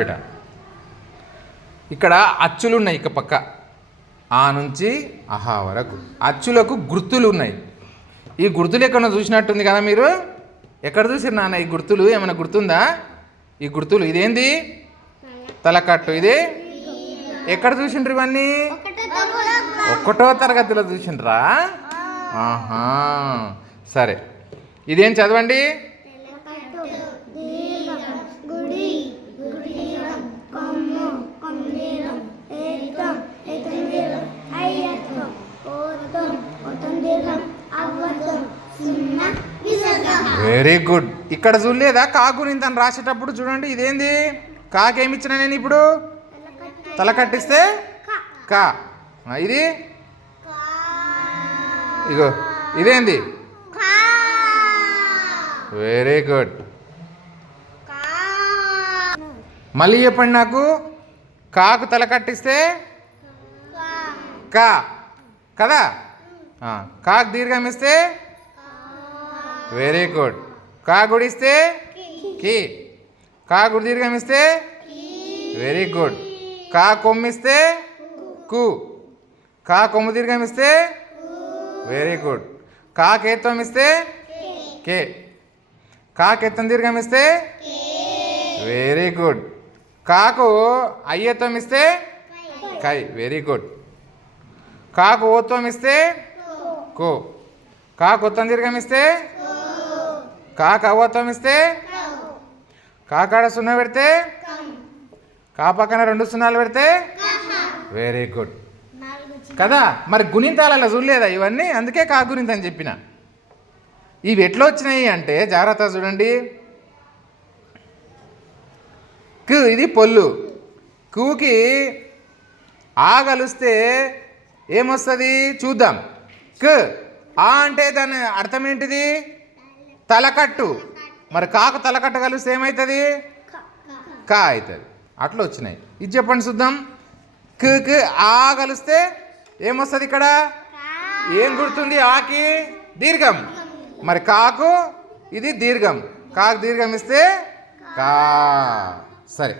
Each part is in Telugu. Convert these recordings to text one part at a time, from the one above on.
పెట్టాను ఇక్కడ అచ్చులు ఉన్నాయి ఇక పక్క. ఆ నుంచి అహా వరకు. అచ్చులకు గుర్తులు ఉన్నాయి ఈ గుర్తులు ఎక్కడ చూసినట్టుంది కదా మీరు? ఎక్కడ చూసారు నాన్న ఈ గుర్తులు? ఏమైనా గుర్తుందా? ఈ గుర్తులు ఇదేంది? తలకట్టు ఇది? ఎక్కడ చూసిండ్రు ఇవన్నీ? ఒక్కటో తరగతిలో చూసిండ్రా? ఆహా. సరే. ఇదేం చదవండి? వెరీ గుడ్ ఇక్కడ చూడలేదా? కాకు గురించి రాసేటప్పుడు చూడండి. ఇదేంది? కాకేమిచ్చిన నేను ఇప్పుడు? తల కట్టిస్తే కా ఇది? ఇగో ఇదేంది? వెరీ గుడ్ మళ్ళీ చెప్పండి నాకు. కాకు తల కట్టిస్తే కా. కదా? కాకు దీర్ఘం ఇస్తే? వెరీ గుడ్ కా గుడిస్తే? కి. కా. గుడి దీర్ఘం ఇస్తే వెరీ గుడ్. కా కొమ్మిస్తే? కు. కా కొమ్ము దీర్ఘం ఇస్తే వెరీ గుడ్. కా కేత్వం ఇస్తే కే. కా కేత్వం దీర్ఘం ఇస్తే వెరీ గుడ్. కాకు అయ్యత్వం ఇస్తే కై. Very good. కాకు ఓత్వం ఇస్తే కో. కాకు ఒత్తం దీర్ఘం ఇస్తే కాకు అవత్వం ఇస్తే? కాకాడ సున్నా పెడితే? కా పక్కన రెండు సున్నాలు పెడితే? వెరీ గుడ్ కదా? మరి గుణింతాలలో చూడలేదా ఇవన్నీ? అందుకే కా గుణింత అని చెప్పిన. ఇవి ఎట్లా వచ్చినాయి అంటే జాగ్రత్త చూడండి. కు ఇది పొల్లు. కూకి ఆ కలిస్తే ఏమొస్తుంది? చూద్దాం. కు ఆ అంటే దాని అర్థం ఏంటిది? తలకట్టు. మరి కాకు తలకట్టు కలిస్తే ఏమవుతుంది కా అవుతుంది. అట్లా వచ్చినాయి. ఇది చెప్పండి చూద్దాం కు ఆ కలిస్తే ఏమొస్తుంది ఇక్కడ? ఏం గుర్తుంది? ఆకి దీర్ఘం. మరి కాకు ఇది దీర్ఘం. కాకు దీర్ఘం ఇస్తే కా. సరే.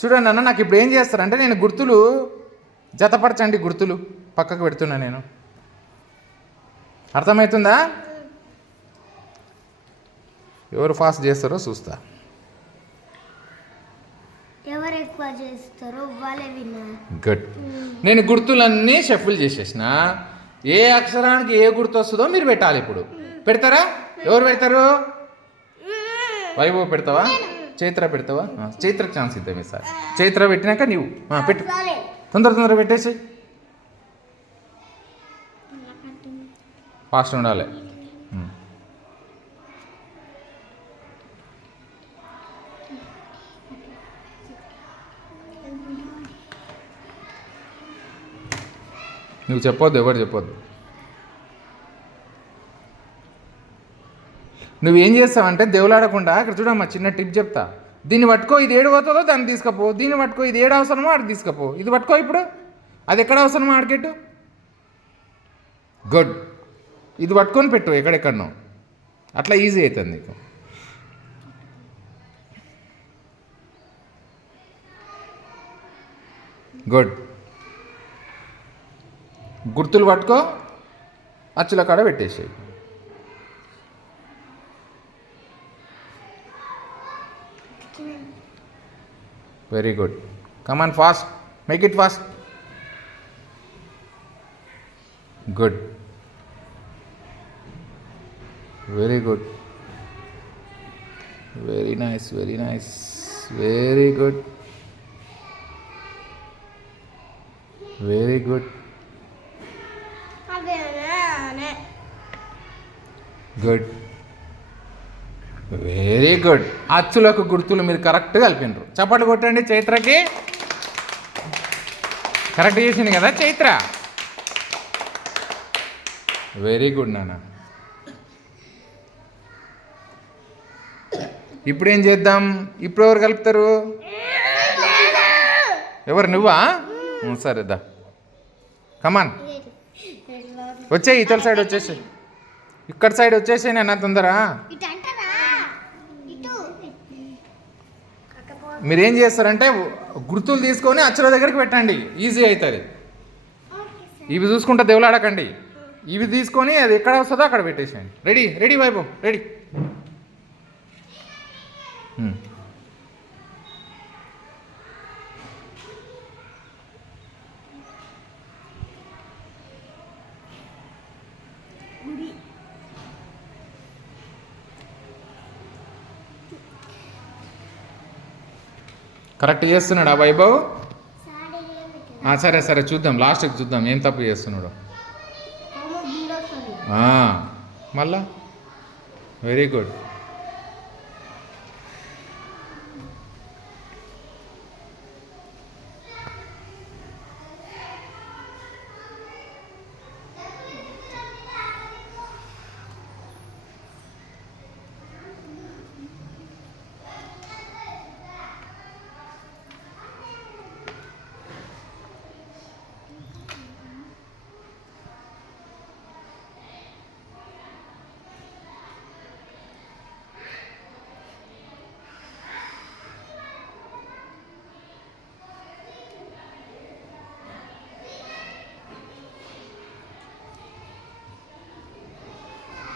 చూడండి అన్న నాకు ఇప్పుడు ఏం చేస్తారంటే నేను గుర్తులు జతపరచండి గుర్తులు. పక్కకు పెడుతున్నా నేను. అర్థమవుతుందా? ఎవరు ఫాస్ట్ చేస్తారో చూస్తా. ఎవరు ఎక్కువ చేస్తారో వాళ్ళే విన్నారు. గుడ్ నేను గుర్తులన్నీ షఫుల్ చేసేసిన. ఏ అక్షరానికి ఏ గుర్తు వస్తుందో మీరు పెట్టాలి ఇప్పుడు. పెడతారా? ఎవరు పెడతారు? వైభవ్ పెడతావా? చైత్ర పెడతావా? ఆ, చైత్రకు ఛాన్స్ ఇద్దాం ఈసారి చైత్ర పెట్టినాక నీవు. పెట్టు. తొందర తొందర పెట్టేసి. ఫాస్ట్ ఉండాలి. నువ్వు చెప్పొద్దు ఎవరు చెప్పొద్దు. నువ్వేం చేస్తావంటే దేవులాడకుండా అక్కడ చూడమ్మా చిన్న టిప్ చెప్తా. దీన్ని పట్టుకో ఇది ఏడు పోతుందో దాన్ని తీసుకపో. దీన్ని పట్టుకో ఇది ఏడు అవసరమో ఆడికి తీసుకపో. ఇది పట్టుకో ఇప్పుడు. అది ఎక్కడ అవసరమో ఆడికెట్టు. గుడ్ ఇది పట్టుకొని పెట్టు ఎక్కడెక్కడనో. అట్లా ఈజీ అవుతుంది నీకు. గుడ్ గుర్తులు పట్టుకో. అచ్చుల కాడ పెట్టేసేయి. Very good come on fast make it fast good very good very nice very nice very good very good good very good అచ్చులకు గుర్తులు మీరు కరెక్ట్గా కలిపినరు. చప్పట్లు కొట్టండి చైత్రకి. కరెక్ట్ చేసింది కదా చైత్ర. వెరీ గుడ్ నాన్న. ఇప్పుడు ఏం చేద్దాం? ఇప్పుడు ఎవరు కలుపుతారు? ఎవరు నువ్వా? ఉం, సరే దా. కమాన్ వచ్చేయి ఇతల సైడ్ వచ్చేసి ఇక్కడ సైడ్ వచ్చేసి నేను తొందర మీరు చేస్తారంటే గుర్తులు తీసుకొని అచ్చుల దగ్గరికి పెట్టండి. ఈజీ అవుతుంది. ఇవి చూసుకుంటా దేవులాడకండి. ఇవి తీసుకొని అది ఎక్కడ వస్తుందో అక్కడ పెట్టేసేయండి. Ready ready Vaibhav ready correct చేస్తున్నాడా వైభవ్? ఆ, సరే సరే చూద్దాం. లాస్ట్కి చూద్దాం. ఏం తప్పు చేస్తున్నాడు. ఆ, మళ్ళా? వెరీ గుడ్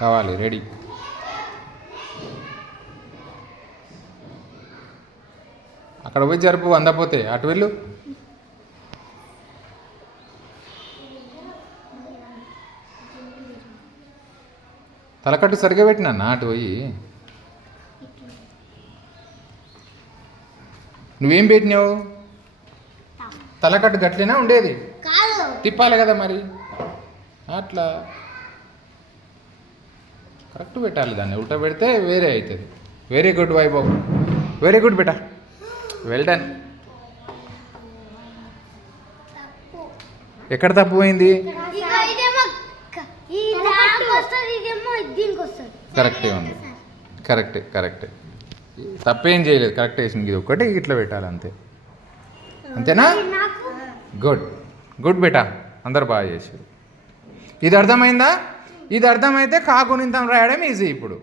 కావాలి. రెడీ అక్కడ పోయి జరుపు అందపోతే అటు వెళ్ళు. తలకట్టు సరిగా పెట్టినా అటు పోయి. నువ్వేం పెట్టినావు? తలకట్టు గట్లేనా ఉండేది. తిప్పాలి కదా మరి. అట్లా. కరెక్ట్ పెట్టాలి దాన్ని. ఉల్టా పెడితే వేరే అవుతుంది. Very good Vaibhav. Very good బేటా. వెల్ డన్ ఎక్కడ తప్పు పోయింది? కరెక్టే ఉంది. కరెక్టే కరెక్టే తప్పేం చేయలేదు. కరెక్ట్ వేసింది ఇది ఒకటి ఇట్లా పెట్టాలి అంతే. అంతేనా? గుడ్ గుడ్ బేటా. అందరు బాగా చేశారు. ఇది అర్థమైందా? ఇది అర్థమైతే కాగుణింతం రాయడం ఈజీ ఇప్పుడు.